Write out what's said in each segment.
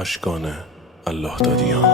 اشکان الله دادیان.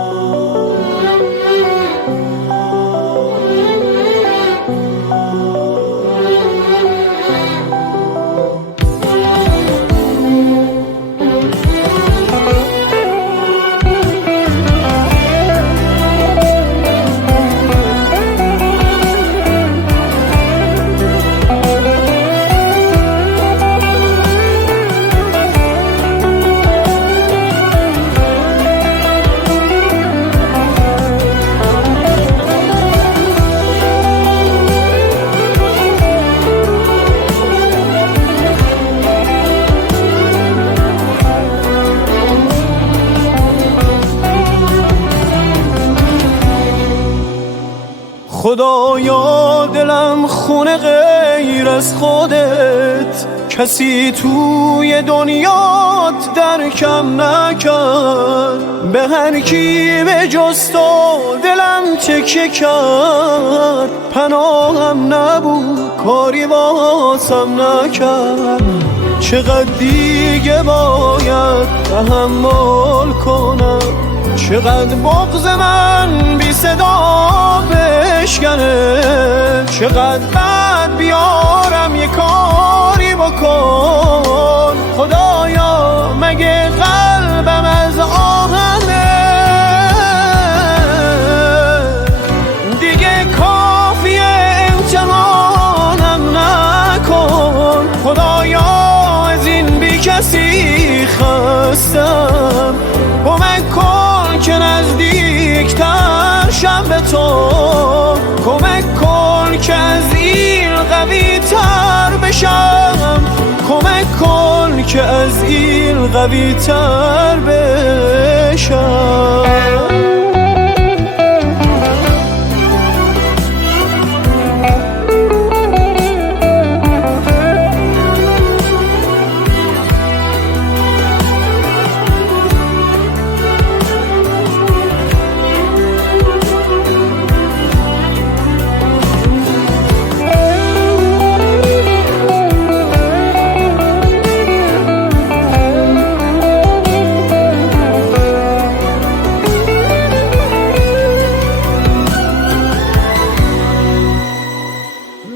خدایا دلم خونه غیر از خودت، کسی توی دنیات درکم نکرد. به هر کی به جز تو دلم تکیه کرد، پناهم نبود کاری واسم نکرد. چقدر دیگه باید تحمل کنم، چقدر بغض من بی صدا بشکنه، چقدر بعد بیارم یه کاری بکن. خدایا مگه قلبم از آهنه، دیگه کافیه امتحانم نکن. خدایا از این بی کسی خستم، کمک کن که نزدیکتر شم به تو. کمک کن که از این قوی تر بشم، کمک کن که از این قوی تر بشم.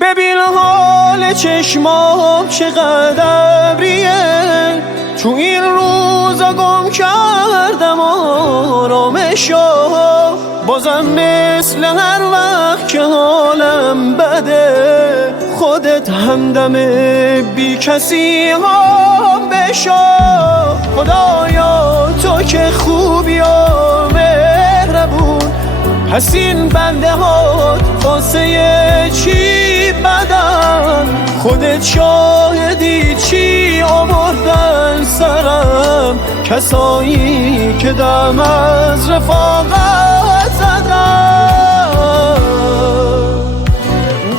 ببین حال چشمام چقدر ابریه، تو این روزا گم کردم آرامشو. بازم مثل هر وقت که حالم بده، خودت همدم بی کسی ها بشو. خدایا تو که خوبی و مهربون، پس این بنده هات واسه چی بدن؟ خودت شاهدی چی آوردن سرم، کسایی که دم از رفاقت زدن.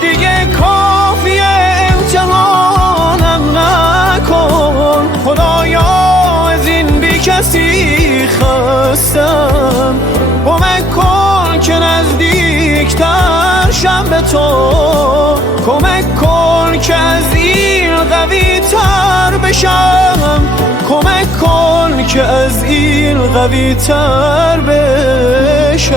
دیگه کافیه امتحانم نکن، خدایا از این بی کسی خستم. کمک کن که نزدیکتر شم به تو، کمک کن که از این قوی تر بشم، کمک کن که از این قوی تر بشم.